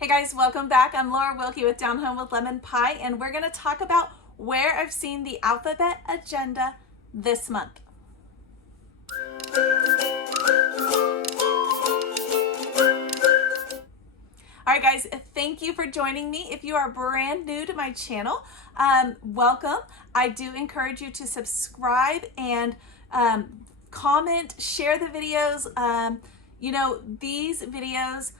Hey guys, welcome back. I'm Laura Wilkie with Down Home with Lemon Pie, and we're going to talk about where I've seen the alphabet agenda this month. All right guys, thank you for joining me. If you are brand new to my channel, welcome. I do encourage you to subscribe and comment, share the videos. These videos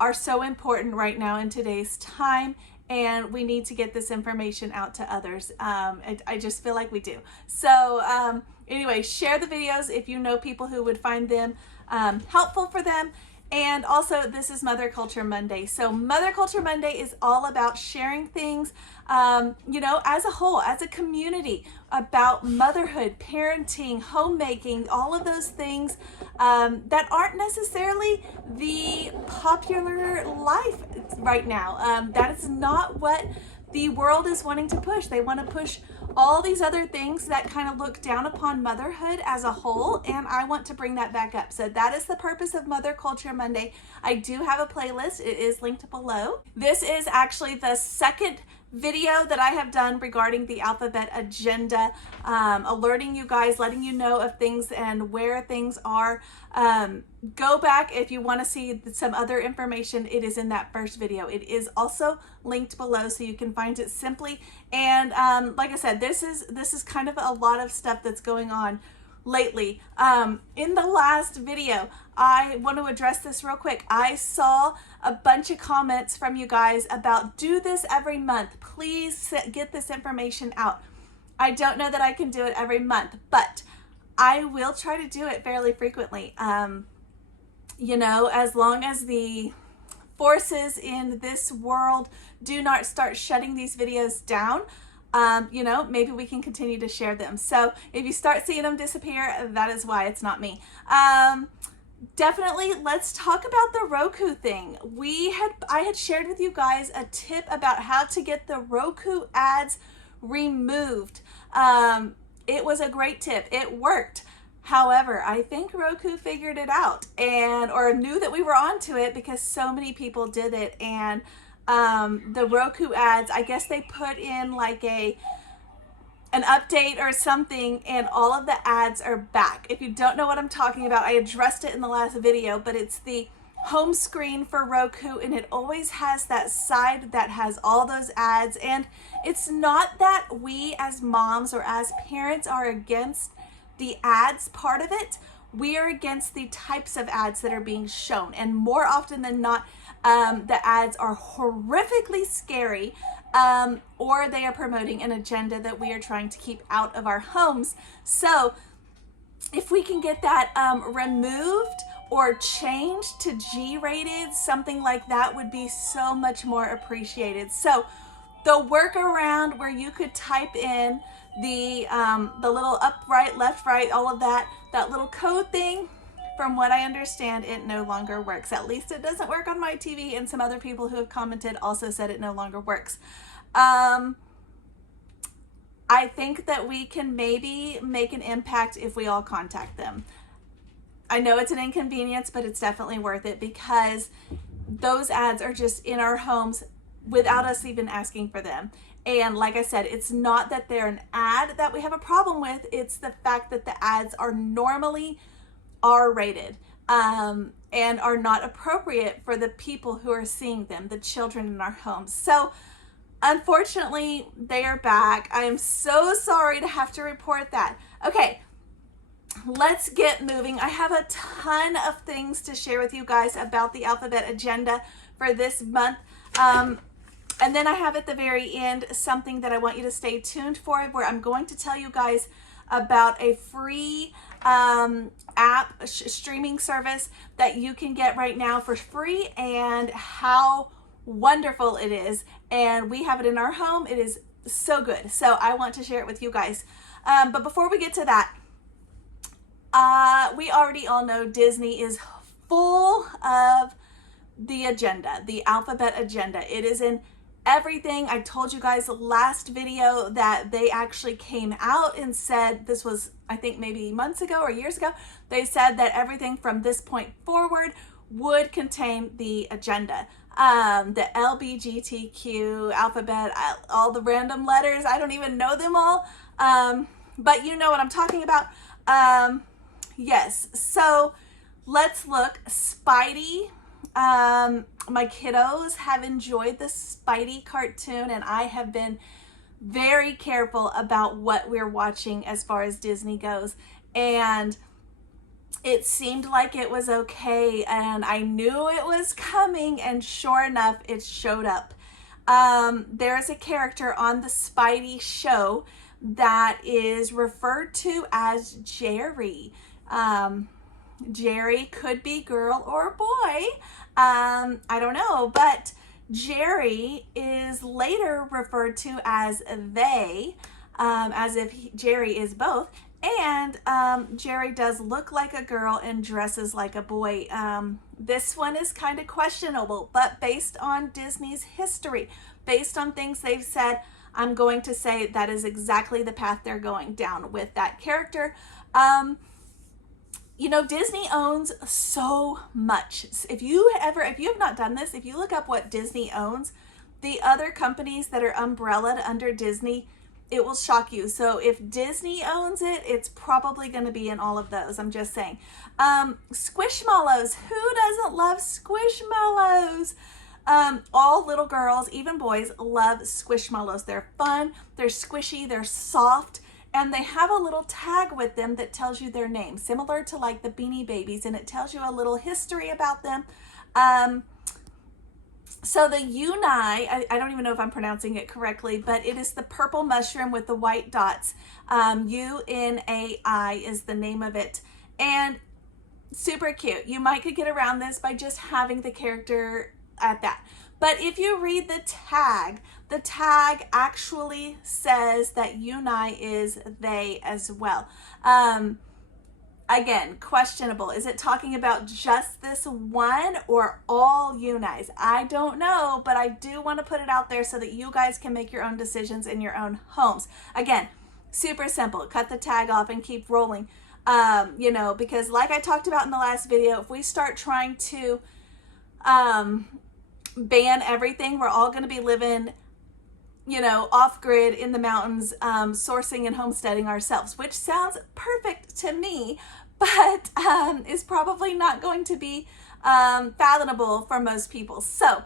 are so important right now in today's time, and we need to get this information out to others. I just feel like we do. So anyway, share the videos if you know people who would find them helpful for them. And also, this is Mother Culture Monday. So Mother Culture Monday is all about sharing things, as a whole, as a community, about motherhood, parenting, homemaking, all of those things that aren't necessarily the popular life right now. That is not what the world is wanting to push. They want to push all these other things that kind of look down upon motherhood as a whole, and I want to bring that back up. So that is the purpose of Mother Culture Monday. I do have a playlist. It is linked below. This is actually the second video that I have done regarding the alphabet agenda, alerting you guys, letting you know of things and where things are. Go back if you want to see some other information. It is in that first video. It is also linked below, so you can find it simply. And like I said, this is kind of a lot of stuff that's going on lately. In the last video, I want to address this real quick. I saw a bunch of comments from you guys about do this every month. Please get this information out. I don't know that I can do it every month, but I will try to do it fairly frequently. As long as the forces in this world do not start shutting these videos down, maybe we can continue to share them. So if you start seeing them disappear, that is why. It's not me. Definitely, let's talk about the Roku thing. I had shared with you guys a tip about how to get the Roku ads removed. It was a great tip. It worked. However, I think Roku figured it out or knew that we were onto it because so many people did it. And the Roku ads, I guess they put in like an update or something, and all of the ads are back. If you don't know what I'm talking about, I addressed it in the last video, but it's the home screen for Roku, and it always has that side that has all those ads. And it's not that we as moms or as parents are against the ads part of it. We are against the types of ads that are being shown, and more often than not, the ads are horrifically scary, or they are promoting an agenda that we are trying to keep out of our homes. So if we can get that removed or changed to G-rated, something like that would be so much more appreciated. So the workaround where you could type in the little up, right, left, right, all of that little code thing, from what I understand, it no longer works. At least it doesn't work on my TV, and some other people who have commented also said it no longer works. I think that we can maybe make an impact if we all contact them. I know it's an inconvenience, but it's definitely worth it because those ads are just in our homes without us even asking for them. And like I said, it's not that they're an ad that we have a problem with. It's the fact that the ads are normally R-rated and are not appropriate for the people who are seeing them, the children in our homes. So unfortunately, they are back. I am so sorry to have to report that. Okay, let's get moving. I have a ton of things to share with you guys about the alphabet agenda for this month. And then I have at the very end something that I want you to stay tuned for, where I'm going to tell you guys about a free app streaming service that you can get right now for free, and how wonderful it is. And we have it in our home. It is so good. So I want to share it with you guys. But before we get to that, we already all know Disney is full of the agenda, the alphabet agenda. It is in everything. I told you guys last video that they actually came out and said, this was, I think maybe months ago or years ago, they said that everything from this point forward would contain the agenda. the LBGTQ alphabet, all the random letters. I don't even know them all, but you know what I'm talking about. Yes, so let's look. Spidey. My kiddos have enjoyed the Spidey cartoon, and I have been very careful about what we're watching as far as Disney goes. And it seemed like it was okay, and I knew it was coming, and sure enough, it showed up. There's a character on the Spidey show that is referred to as Jerry. Jerry could be girl or boy. I don't know, but Jerry is later referred to as they, as if Jerry is both. And Jerry does look like a girl and dresses like a boy. This one is kind of questionable, but based on Disney's history, based on things they've said, I'm going to say that is exactly the path they're going down with that character. You know, Disney owns so much. If you have not done this, if you look up what Disney owns, the other companies that are umbrellaed under Disney, it will shock you. So if Disney owns it, it's probably going to be in all of those. I'm just saying. Squishmallows. Who doesn't love Squishmallows? All little girls, even boys, love Squishmallows. They're fun, they're squishy, they're soft, and they have a little tag with them that tells you their name, similar to like the Beanie Babies, and it tells you a little history about them. So the Yunai, I don't even know if I'm pronouncing it correctly, but it is the purple mushroom with the white dots. Unai is the name of it. And super cute. You might could get around this by just having the character at that. But if you read the tag actually says that Yunai is they as well. Again, questionable. Is it talking about just this one or all Yunais? I don't know, but I do want to put it out there so that you guys can make your own decisions in your own homes. Again, super simple. Cut the tag off and keep rolling. You know, because like I talked about in the last video, if we start trying to ban everything, we're all going to be living, you know, off grid in the mountains, sourcing and homesteading ourselves, which sounds perfect to me, but is probably not going to be fathomable for most people. So,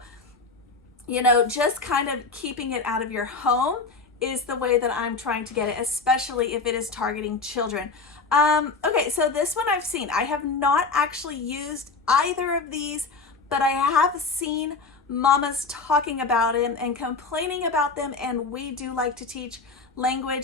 you know, just kind of keeping it out of your home is the way that I'm trying to get it, especially if it is targeting children. Okay, so this one I've seen. I have not actually used either of these, but I have seen mamas talking about them and complaining about them, and we do like to teach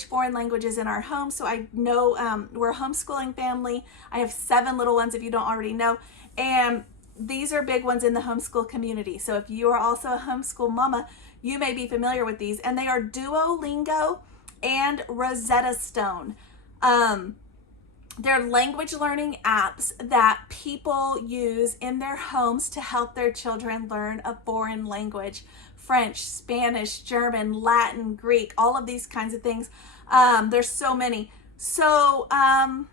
foreign languages in our home. So I know we're a homeschooling family. I have 7 little ones, if you don't already know, and these are big ones in the homeschool community. So if you are also a homeschool mama, you may be familiar with these, and they are Duolingo and Rosetta Stone. They're language learning apps that people use in their homes to help their children learn a foreign language. French, Spanish, German, Latin, Greek, all of these kinds of things. There's so many. So I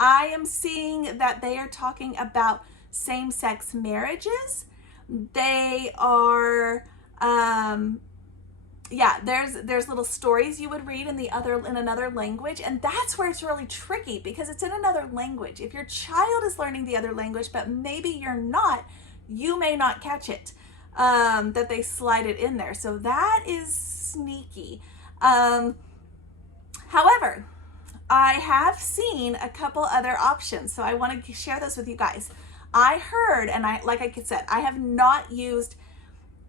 am seeing that they are talking about same-sex marriages. They are yeah, there's little stories you would read in another language, and that's where it's really tricky because it's in another language. If your child is learning the other language, but maybe you're not, you may not catch it, that they slide it in there. So that is sneaky. However, I have seen a couple other options, so I want to share those with you guys. I heard, and like I said, I have not used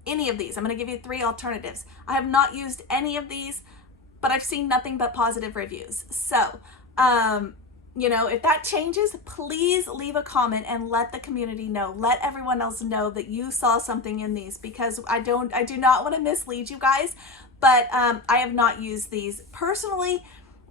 any of these. I'm going to give you 3 alternatives. I have not used any of these, but I've seen nothing but positive reviews. So, you know, if that changes, please leave a comment and let the community know. Let everyone else know that you saw something in these, because I do not want to mislead you guys, but I have not used these personally,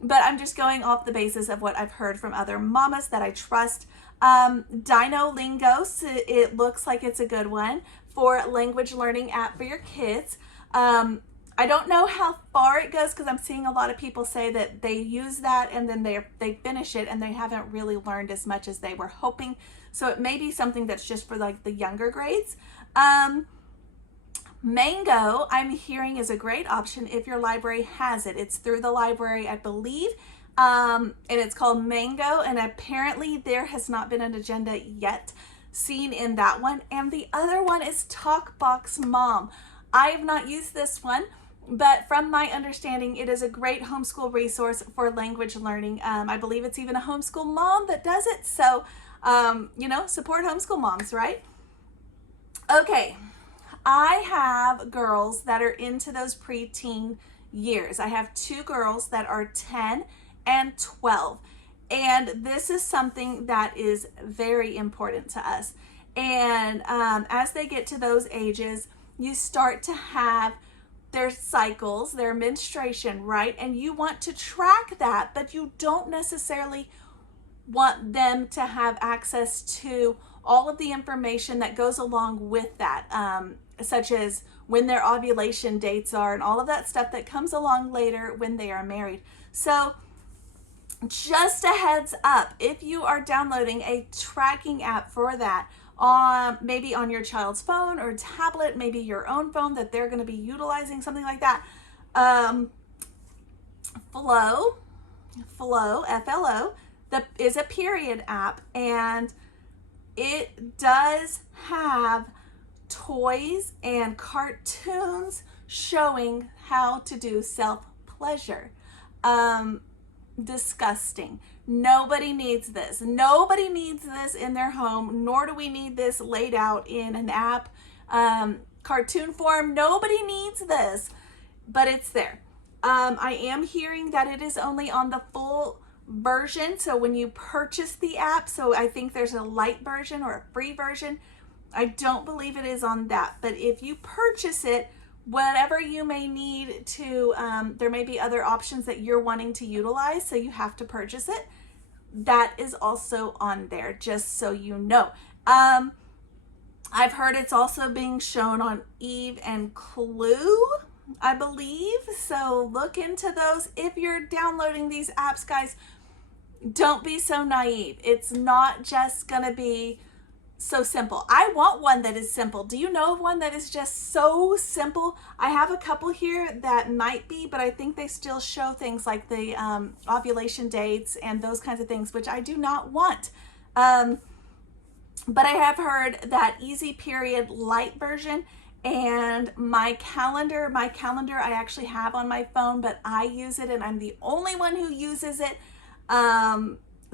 but I'm just going off the basis of what I've heard from other mamas that I trust. Dinolingos, it looks like it's a good one for language learning app for your kids. I don't know how far it goes because I'm seeing a lot of people say that they use that and then they finish it and they haven't really learned as much as they were hoping. So it may be something that's just for like the younger grades. Mango, I'm hearing, is a great option if your library has it. It's through the library, I believe, and it's called Mango, and apparently there has not been an agenda yet seen in that one. And the other one is TalkBox Mom. I have not used this one, but from my understanding, it is a great homeschool resource for language learning. I believe it's even a homeschool mom that does it. So, you know, support homeschool moms, right? Okay. I have girls that are into those preteen years. I have 2 girls that are 10 and 12. And this is something that is very important to us. And as they get to those ages, you start to have their cycles, their menstruation, right? And you want to track that, but you don't necessarily want them to have access to all of the information that goes along with that, such as when their ovulation dates are and all of that stuff that comes along later when they are married. So just a heads up, if you are downloading a tracking app for that, maybe on your child's phone or tablet, maybe your own phone that they're going to be utilizing, something like that. Flow, FLO, that is a period app, and it does have toys and cartoons showing how to do self-pleasure. Disgusting. Nobody needs this. Nobody needs this in their home, nor do we need this laid out in an app, cartoon form. Nobody needs this, but it's there. I am hearing that it is only on the full version. So when you purchase the app, so I think there's a light version or a free version. I don't believe it is on that, but if you purchase it, whatever you may need to, there may be other options that you're wanting to utilize, so you have to purchase it. That is also on there, just so you know. I've heard it's also being shown on Eve and Clue, I believe. So look into those. If you're downloading these apps, guys, don't be so naive. It's not just gonna be so simple. I want one that is simple. Do you know of one that is just so simple? I have a couple here that might be, but I think they still show things like the ovulation dates and those kinds of things, which I do not want. But I have heard that Easy Period light version and my calendar I actually have on my phone, but I use it and I'm the only one who uses it.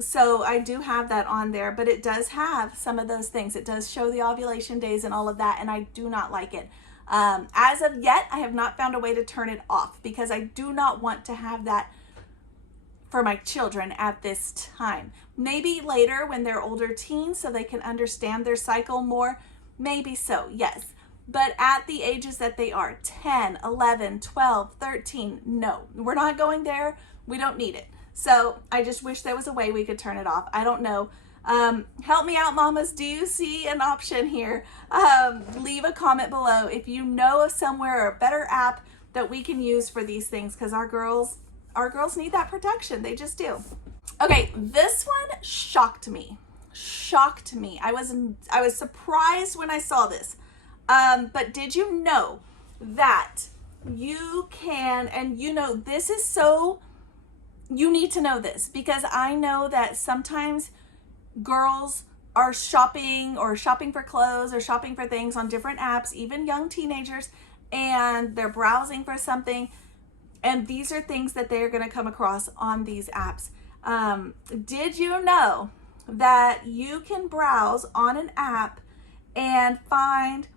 So I do have that on there, but it does have some of those things. It does show the ovulation days and all of that, and I do not like it. As of yet, I have not found a way to turn it off because I do not want to have that for my children at this time. Maybe later when they're older teens so they can understand their cycle more, maybe so, yes. But at the ages that they are, 10, 11, 12, 13, no, we're not going there. We don't need it. So I just wish there was a way we could turn it off. I don't know. Help me out, mamas. Do you see an option here? Leave a comment below if you know of somewhere or a better app that we can use for these things, because our girls need that protection. They just do. Okay, this one shocked me. I was surprised when I saw this. But did you know that you can, and you know, this is so, you need to know this, because I know that sometimes girls are shopping for clothes or shopping for things on different apps, even young teenagers, and they're browsing for something, and these are things that they're going to come across on these apps. Did you know that you can browse on an app and find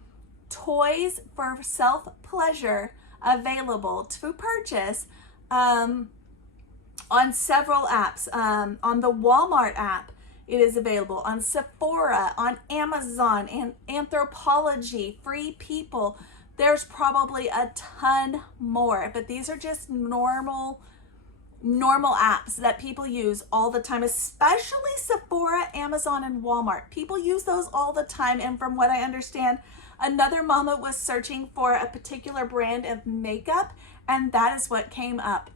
toys for self-pleasure available to purchase on several apps? On the Walmart app, it is available. On Sephora, on Amazon, and Anthropology, Free People. There's probably a ton more, but these are just normal apps that people use all the time, especially Sephora, Amazon, and Walmart. People use those all the time, and from what I understand, another mama was searching for a particular brand of makeup, and that is what came up.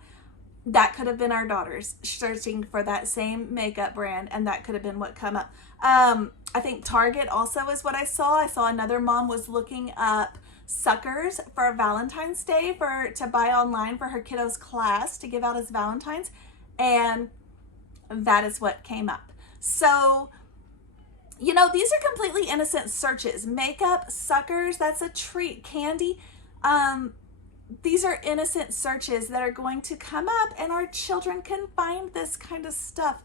That could have been our daughters searching for that same makeup brand, and that could have been what come up. I think Target also is what I saw. I saw another mom was looking up suckers for Valentine's Day to buy online for her kiddo's class to give out as Valentine's, and that is what came up. So, you know, these are completely innocent searches. Makeup, suckers, that's a treat. Candy, these are innocent searches that are going to come up, and our children can find this kind of stuff.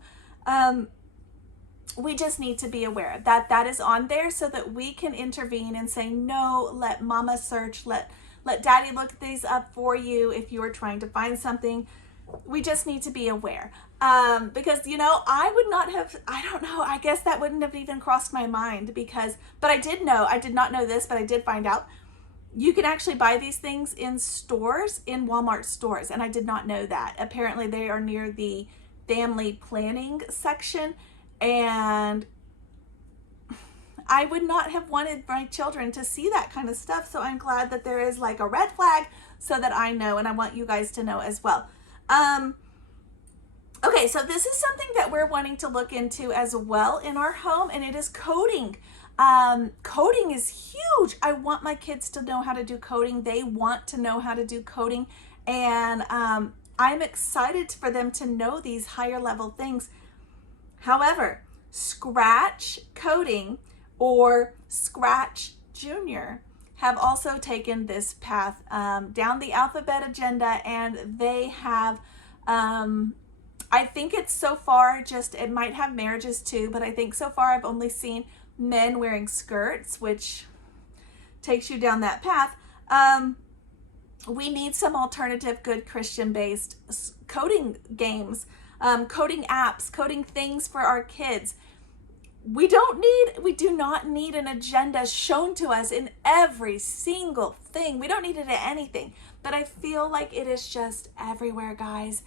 We just need to be aware that that is on there so that we can intervene and say, no, let mama search, let daddy look these up for you if you are trying to find something. We just need to be aware. Because, you know, I would not have, I don't know, I guess that wouldn't have even crossed my mind but I did not know this, but I did find out you can actually buy these things in stores, in Walmart stores. And I did not know that. Apparently they are near the family planning section. And I would not have wanted my children to see that kind of stuff. So I'm glad that there is like a red flag so that I know, and I want you guys to know as well. Okay, so this is something that we're wanting to look into as well in our home, and it is coding. Coding is huge. I want my kids to know how to do coding. They want to know how to do coding, and I'm excited for them to know these higher level things. However, Scratch Coding or Scratch Junior have also taken this path down the alphabet agenda, and they have, I think it's so far just, it might have marriages too, but I think so far I've only seen men wearing skirts, which takes you down that path. We need some alternative, good Christian-based coding games, coding apps, coding things for our kids. We do not need an agenda shown to us in every single thing. We don't need it in anything, but I feel like it is just everywhere, guys,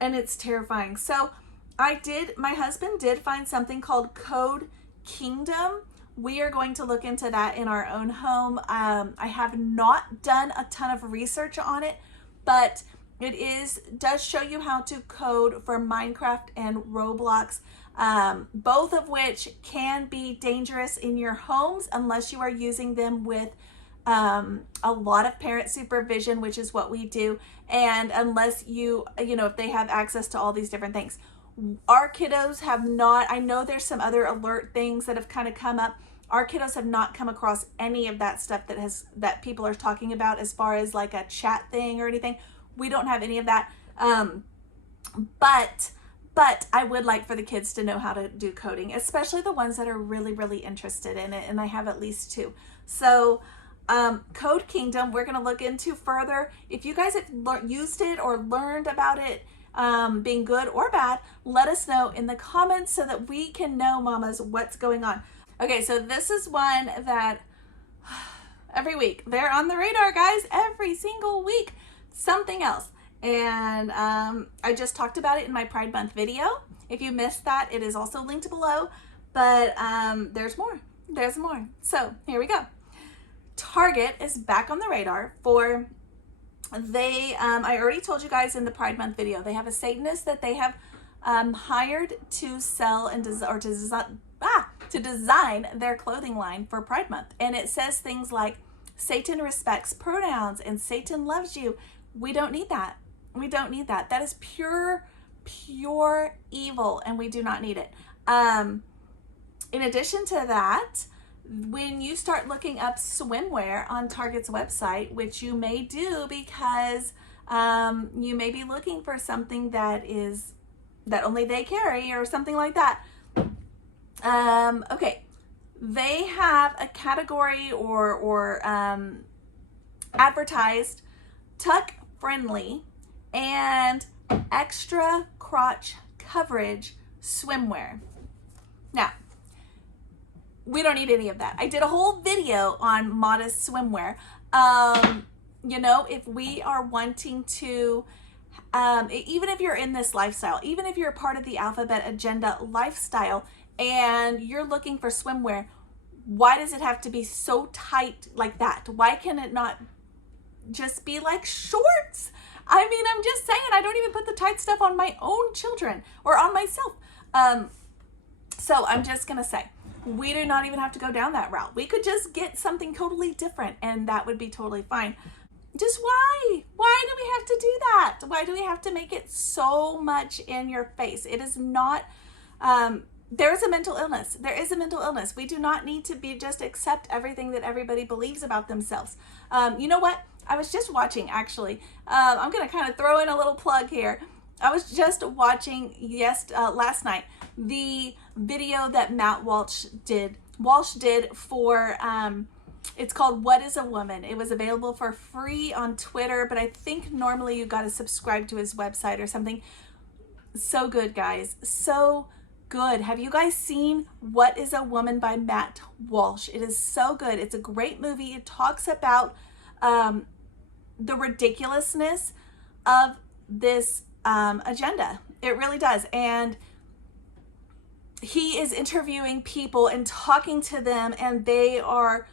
and it's terrifying. So my husband did find something called Code Kingdom. We are going to look into that in our own home. I have not done a ton of research on it, but it does show you how to code for Minecraft and Roblox, both of which can be dangerous in your homes unless you are using them with a lot of parent supervision, which is what we do, and unless if they have access to all these different things. Our kiddos have not, I know there's some other alert things that have kind of come up. Our kiddos have not come across any of that stuff that people are talking about as far as like a chat thing or anything. We don't have any of that. But I would like for the kids to know how to do coding, especially the ones that are really, really interested in it. And I have at least two. So Code Kingdom, we're going to look into further. If you guys have used it or learned about it being good or bad, let us know in the comments so that we can know, mamas, what's going on. Okay, so this is one that every week, they're on the radar, guys, every single week, something else. And I just talked about it in my Pride Month video. If you missed that, it is also linked below, but there's more. So here we go. Target is back on the radar for, I already told you guys in the Pride Month video, they have a Satanist that they have hired to sell and to design their clothing line for Pride Month. And it says things like, Satan respects pronouns and Satan loves you. We don't need that. We don't need that. That is pure evil, and we do not need it. In addition to that, when you start looking up swimwear on Target's website, which you may do because you may be looking for something that only they carry or something like that. Okay, they have a category or advertised tuck friendly and extra crotch coverage swimwear. Now, we don't need any of that. I did a whole video on modest swimwear. If we are wanting to, even if you're in this lifestyle, even if you're a part of the alphabet agenda lifestyle and you're looking for swimwear, why does it have to be so tight like that? Why can it not just be like shorts? I mean, I'm just saying, I don't even put the tight stuff on my own children or on myself. So I'm just gonna say, we do not even have to go down that route. We could just get something totally different, and that would be totally fine. Just why? Why do we have to do that? Why do we have to make it so much in your face? It is not, there is a mental illness. There is a mental illness. We do not need to be just accept everything that everybody believes about themselves. You know what? I was just watching, actually. I'm going to kind of throw in a little plug here. I was just watching last night the video that Matt Walsh did for, it's called What is a Woman? It was available for free on Twitter, but I think normally you got to subscribe to his website or something. So good, guys. So good. Have you guys seen What is a Woman by Matt Walsh? It is so good. It's a great movie. It talks about the ridiculousness of this agenda. It really does. And he is interviewing people and talking to them, and they are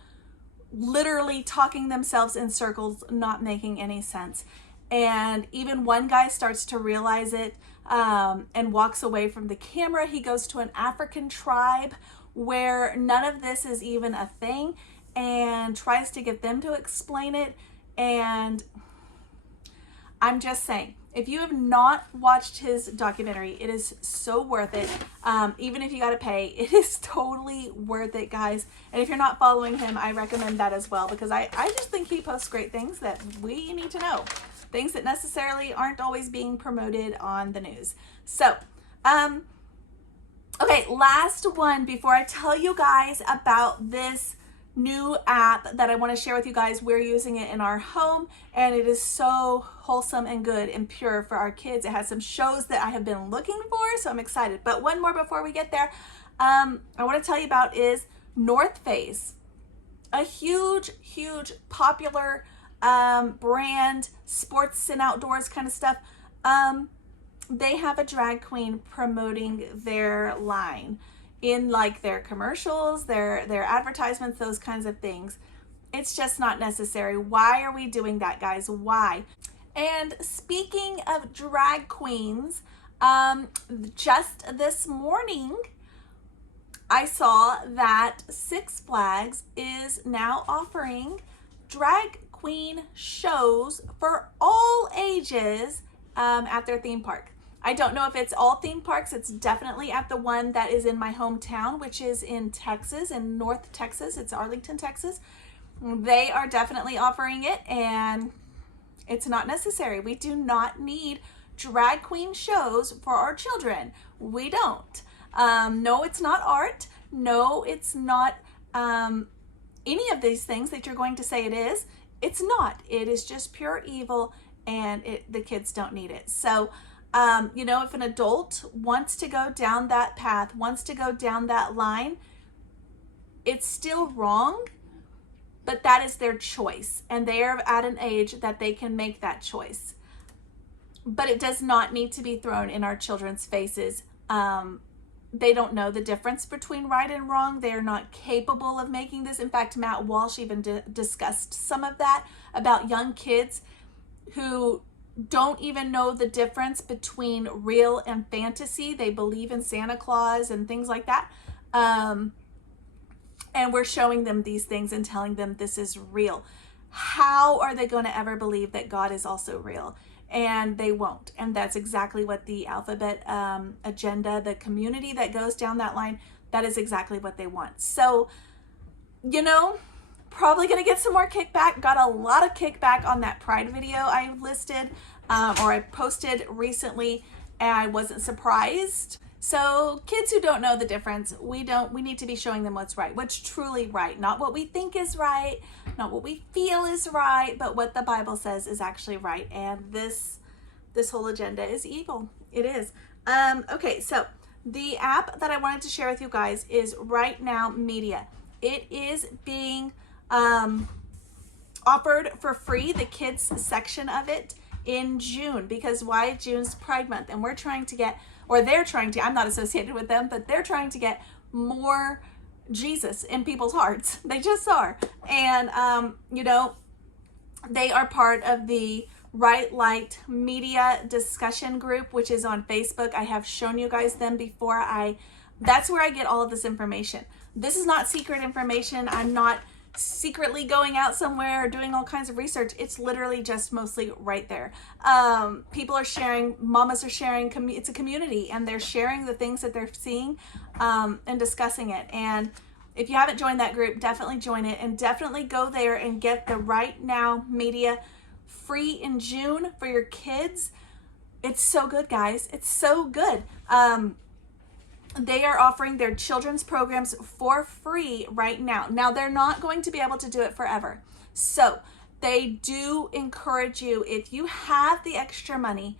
literally talking themselves in circles, not making any sense. And even one guy starts to realize it and walks away from the camera. He goes to an African tribe where none of this is even a thing and tries to get them to explain it. And I'm just saying, if you have not watched his documentary, it is so worth it. Even if you got to pay, it is totally worth it, guys. And if you're not following him, I recommend that as well, because I just think he posts great things that we need to know. Things that necessarily aren't always being promoted on the news. So, okay, last one before I tell you guys about this new app that I want to share with you guys. We're using it in our home, and it is so wholesome and good and pure for our kids. It has some shows that I have been looking for, so I'm excited. But one more before we get there, I want to tell you about is North Face, a huge popular brand, sports and outdoors kind of stuff. They have a drag queen promoting their line in like their commercials, their advertisements, those kinds of things. It's just not necessary. Why are we doing that, guys? Why? And speaking of drag queens, just this morning, I saw that Six Flags is now offering drag queen shows for all ages at their theme park. I don't know if it's all theme parks. It's definitely at the one that is in my hometown, which is in Texas, in North Texas. It's Arlington, Texas. They are definitely offering it, and it's not necessary. We do not need drag queen shows for our children. We don't. No, it's not art. No, it's not any of these things that you're going to say it is. It's not. It is just pure evil, and the kids don't need it. So, you know, if an adult wants to go down that path, wants to go down that line, it's still wrong, but that is their choice. And they are at an age that they can make that choice. But it does not need to be thrown in our children's faces. They don't know the difference between right and wrong. They are not capable of making this. In fact, Matt Walsh even discussed some of that about young kids who don't even know the difference between real and fantasy. They believe in Santa Claus and things like that. And we're showing them these things and telling them this is real. How are they going to ever believe that God is also real? And they won't. And that's exactly what the alphabet agenda, the community that goes down that line, that is exactly what they want. So, you know, probably going to get some more kickback. Got a lot of kickback on that Pride video I listed or I posted recently, and I wasn't surprised. So kids who don't know the difference, we need to be showing them what's right, what's truly right, not what we think is right, not what we feel is right, but what the Bible says is actually right. And this whole agenda is evil. It is. Okay, so the app that I wanted to share with you guys is Right Now Media. It is being offered for free, the kids section of it, in June, because why? June's Pride Month, and we're trying to get, or they're trying to, I'm not associated with them, but they're trying to get more Jesus in people's hearts. They just are. And, you know, they are part of the Right Light Media discussion group, which is on Facebook. I have shown you guys them before. That's where I get all of this information. This is not secret information. I'm not secretly going out somewhere or doing all kinds of research. It's literally just mostly right there. People are sharing, mamas are sharing, it's a community, and they're sharing the things that they're seeing and discussing it. And if you haven't joined that group, definitely join it, and definitely go there and get the Right Now media free in June for your kids. It's so good, guys. It's so good. They are offering their children's programs for free right now. Now, they're not going to be able to do it forever. So they do encourage you, if you have the extra money,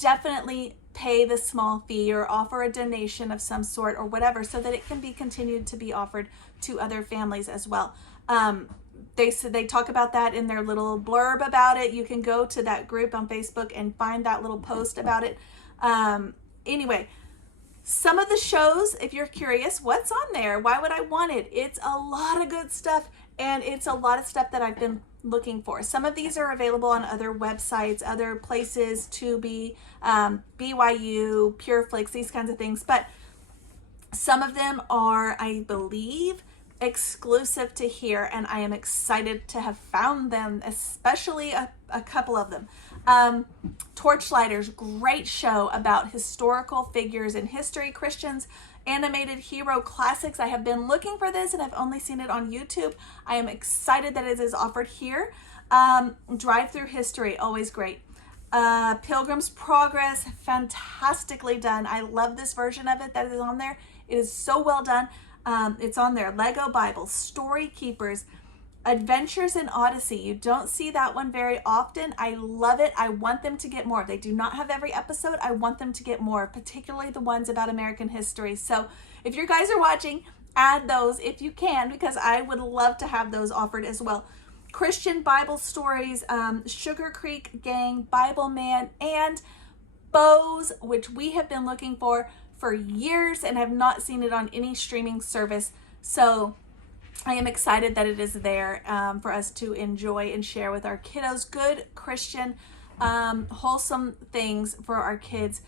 definitely pay the small fee or offer a donation of some sort or whatever, so that it can be continued to be offered to other families as well. They talk about that in their little blurb about it. You can go to that group on Facebook and find that little post about it. Anyway, some of the shows, if you're curious, what's on there? Why would I want it? It's a lot of good stuff, and it's a lot of stuff that I've been looking for. Some of these are available on other websites, other places, Tubi, BYU, PureFlix, these kinds of things. But some of them are, I believe, exclusive to here, and I am excited to have found them, especially a couple of them. Torchlighters, great show about historical figures in history, Christians, animated hero classics. I have been looking for this and I've only seen it on YouTube. I am excited that it is offered here. Drive Through History, always great. Pilgrim's Progress, fantastically done. I love this version of it that is on there. It is so well done. It's on there. Lego Bible, Story Keepers, Adventures in Odyssey. You don't see that one very often. I love it. I want them to get more. They do not have every episode. I want them to get more, particularly the ones about American history. So if you guys are watching, add those if you can, because I would love to have those offered as well. Christian Bible Stories, Sugar Creek Gang, Bible Man, and Bows, which we have been looking for years and have not seen it on any streaming service. So I am excited that it is there for us to enjoy and share with our kiddos. Good Christian, wholesome things for our kids.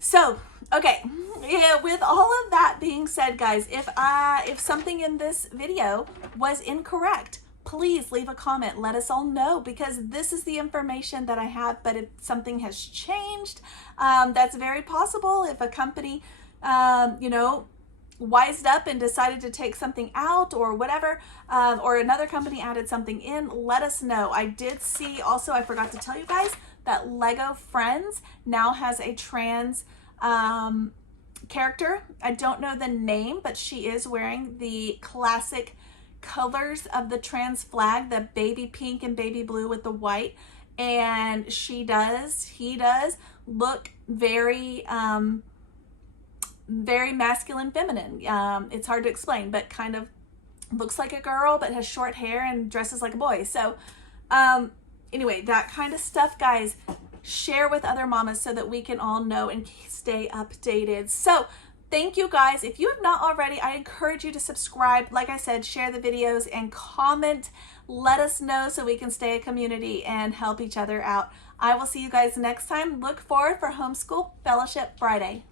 So, okay, yeah, with all of that being said, guys, if something in this video was incorrect, please leave a comment. Let us all know, because this is the information that I have. But if something has changed, that's very possible. If a company, wised up and decided to take something out or whatever, or another company added something in, let us know. I did see also, I forgot to tell you guys, that Lego Friends now has a trans character. I don't know the name, but she is wearing the classic colors of the trans flag, the baby pink and baby blue with the white, and he does look very very masculine, feminine. It's hard to explain, but kind of looks like a girl but has short hair and dresses like a boy. So anyway, that kind of stuff, guys, share with other mamas so that we can all know and stay updated. So thank you, guys. If you have not already, I encourage you to subscribe. Like I said, share the videos and comment. Let us know so we can stay a community and help each other out. I will see you guys next time. Look forward for Homeschool Fellowship Friday.